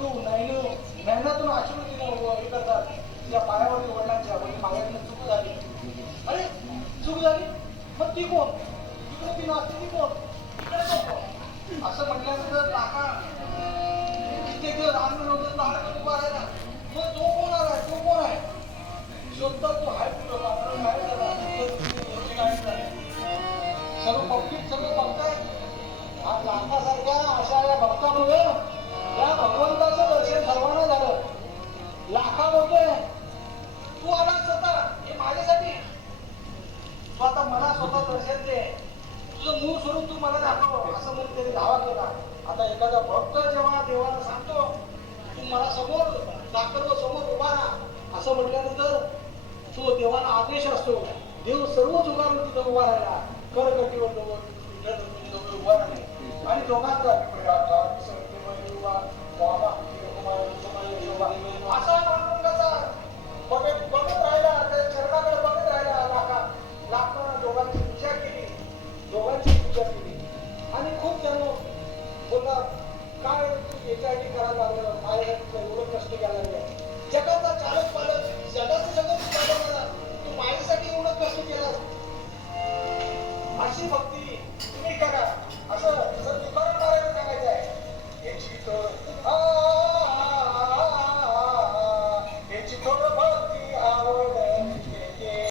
अश्रू नयनातून अश्रू हे करतात तिच्या पायावरती वडिलांच्या म्हणजे माझ्याकडनं चूक झाली. अरे चूक झाली मग ती कोण इकडे ती नाचते ती कोण इकडे कोण असं म्हटल्यानंतर काका कित्येक दिवस आणून नव्हतं दारात उभा राहिला. मग तो कोण आला तो कोण आहे शोधता तो हाय कुठं पात्र काय झाला सर्व पब्लिक सगळं बघताय. आज लाखासारख्या अशा या भक्तामुळे या भगवंताचं दर्शन सर्वांना झालं. लाखा बोलतोय तू आला स्वतः हे माझ्यासाठी तू आता मला स्वतः दर्शन दे तुझं मूळ स्वरूप तू मला दाखव असं म्हणून त्याने धावा केला. आता एखादा भक्त जेव्हा देवाला सांगतो तू मला समोर दाखव समोर उभा राहा असं म्हटल्यानंतर तो देवाला आदेश असतो. देव सर्व जुगारून तिथं उभा राहिला. करकटीवर उभा राहिले आणि दोघांचा असा पांडुरंगाचा बघत राहिला त्या चरणाकडे बघत राहिला. लाखांना दोघांची पूजा केली आणि खूप जण बोलला काय याच्यासाठी करायला लागलं माझ्यासाठी एवढं कष्ट घ्यायला लागलं. जगाचा चालक पालक जगाचं सगळं तू माझ्यासाठी एवढं कष्ट केलं अशी भक्ती